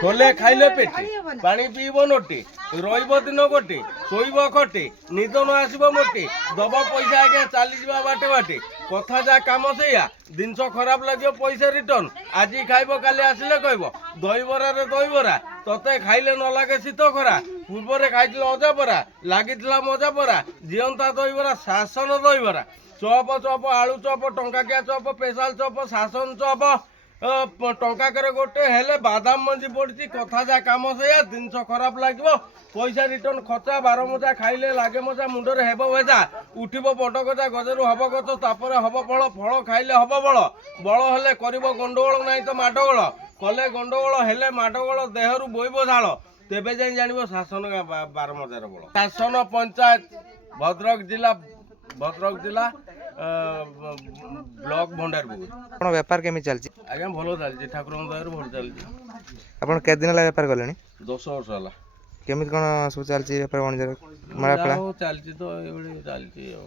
ছোলে খাইলে পেটে পানি পিইব নোটে রইব দিন গোটে শোইব খটে নিদ ন আসিব মোটে দব পয়সা আগে চালিযা বাটে বাটে কথা যা কাম সেইয়া জিনিস খারাপ লাগিব পয়সা রিটর্ন আজি খাইব কালি আসলে কইব দইবরারে দইবরা তোতে খাইলে ন লাগে শীত খরা পূর্বরে খাইছিল অজা পরা লাগিଥିଲା মজা পরা জিয়ন্তা দইবরা শাসন দইবরা চপ চপ আলু চপ টঙ্কাকিয়া চপ স্পেশাল চপ শাসন চপ টঙ্কাକରେ ଗୋଟେ ହେଲେ ବାଦାମ ମଞ୍ଜି ପଡ଼ିଛି କଥା ଯା କାମ ସେଇଆ ଜିନିଷ ଖରାପ ଲାଗିବ ପଇସା ରିଟର୍ନ ଖର୍ଚ୍ଚା ବାରମଜା ଖାଇଲେ ଲାଗେ ମଜା ମୁଣ୍ଡରେ ହେବ ଭେଜା ଉଠିବ ବଡ଼ ଗଜା ଗଜରୁ ହବ ଗଛ ତାପରେ ହବ ଫଳ ଫଳ ଖାଇଲେ ହବ ବଳ ବଳ ହେଲେ କରିବ ଗଣ୍ଡଗୋଳ ନାହିଁ ତ ମାଡ଼ଗୋଳ କଲେ ଗଣ୍ଡଗୋଳ ହେଲେ ମାଡ଼ଗୋଳ ଦେହରୁ ବୋଇବ ଝାଳ ତେବେ ଯାଇ ଜାଣିବ ଶାସନ ବାରମଜାର ବଳ ଶାସନ ପଞ୍ଚାୟତ ଭଦ୍ରକ ଜିଲ୍ଲା ବ୍ଲକ ଭଣ୍ଡାରପୁର ଆପଣ ବେପାର କେମିତି ଚାଲିଛି? ଆଜ୍ଞା ଭଲ ଚାଲିଛି ଠାକୁରଙ୍କ ଦୟାରୁ ଭଲ ଚାଲିଛି। ଆପଣ କେତେ ଦିନ ହେଲା ବେପାର କଲେଣି? 10 ବର୍ଷ ହେଲା। କେମିତି କ'ଣ ସବୁ ଚାଲିଛି ବେପାର ବାଣିଜ୍ୟ ମେଳା ଫେଳା? ଚାଲିଛି ତ ଏଇଭଳି ଚାଲିଛି ଆଉ।